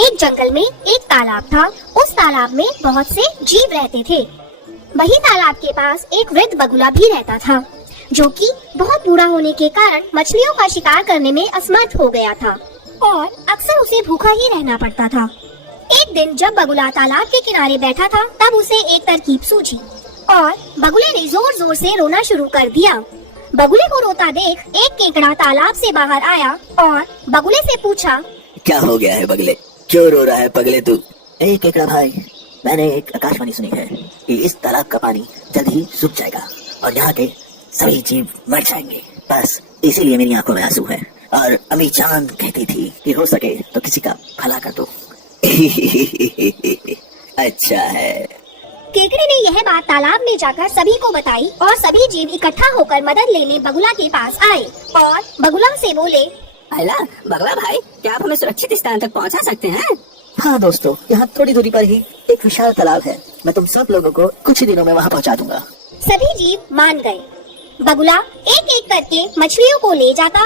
एक जंगल में एक तालाब था। उस तालाब में बहुत से जीव रहते थे। वही तालाब के पास एक वृद्ध बगुला भी रहता था, जो कि बहुत बूढ़ा होने के कारण मछलियों का शिकार करने में असमर्थ हो गया था और अक्सर उसे भूखा ही रहना पड़ता था। एक दिन जब बगुला तालाब के किनारे बैठा था, तब उसे एक तरकीब सूझी और बगुले ने जोर जोर से रोना शुरू कर दिया। बगुले को रोता देख एक केकड़ा तालाब से बाहर आया और बगुले से पूछा, क्या हो गया है बगले, क्यों रो रहा है पगले तू? ए केकड़ा भाई, मैंने एक आकाशवाणी सुनी है कि इस तालाब का पानी जल्द ही सूख जाएगा और यहाँ के सभी जीव मर जाएंगे। बस इसीलिए मेरी आंखों में आंसू है और अम्मी जान कहती थी कि हो सके तो किसी का भला कर दो। अच्छा है। केकड़े ने यह बात तालाब में जाकर सभी को बताई और सभी जीव इकट्ठा होकर मदद लेने बगुला के पास आए और बगुला से बोले, अला बगला भाई, क्या आप हमें सुरक्षित स्थान तक पहुंचा सकते हैं? हाँ दोस्तों, यहाँ थोड़ी दूरी पर ही एक विशाल तालाब है। मैं तुम सब लोगों को कुछ ही दिनों में वहाँ पहुँचा दूंगा। सभी जीव मान गए। बगुला एक एक करके मछलियों को ले जाता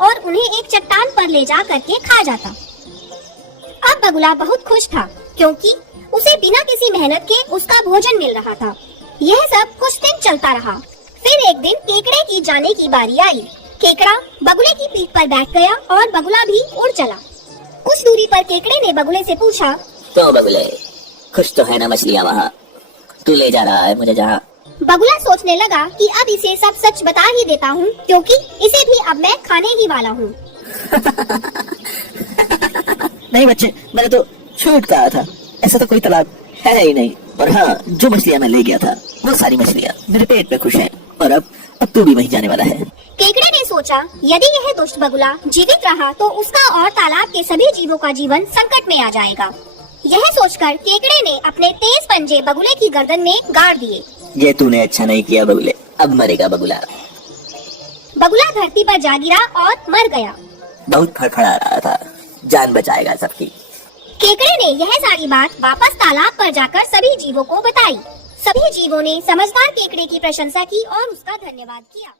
और उन्हें एक चट्टान पर ले जा करके खा जाता। अब बगुला बहुत खुश था, क्योंकि उसे बिना किसी मेहनत के उसका भोजन मिल रहा था। यह सब कुछ दिन चलता रहा। फिर एक दिन केकड़े की जाने की बारी आई। केकड़ा बगुले की पीठ पर बैठ गया और बगुला भी उड़ चला। कुछ दूरी पर केकड़े ने बगुले से पूछा, तो बगुले, खुश तो है ना मछलियाँ वहाँ? तू ले जा रहा है मुझे जहाँ? बगुला सोचने लगा कि अब इसे सब सच बता ही देता हूँ, क्योंकि इसे भी अब मैं खाने ही वाला हूँ। नहीं बच्चे, मैंने तो झूठ कहा था। ऐसा तो कोई तालाब है ही नहीं। और हाँ, जो मछलियाँ मैं ले गया था वो सारी मछलियाँ मेरे पेट में खुश हैं। और अब तू भी वहीं जाने वाला है। केकड़े ने सोचा, यदि यह दुष्ट बगुला जीवित रहा तो उसका और तालाब के सभी जीवों का जीवन संकट में आ जाएगा। यह सोचकर केकड़े ने अपने तेज पंजे बगुले की गर्दन में गाड़ दिए। ये तूने अच्छा नहीं किया बगुले, अब मरेगा बगुला। बगुला धरती पर जा गिरा और मर गया। बहुत फड़फड़ा रहा था, जान बचाएगा सबकी। केकड़े ने यह सारी बात वापस तालाब पर जाकर सभी जीवों को बताई। सभी जीवों ने समझदार केकड़े की प्रशंसा की और उसका धन्यवाद किया।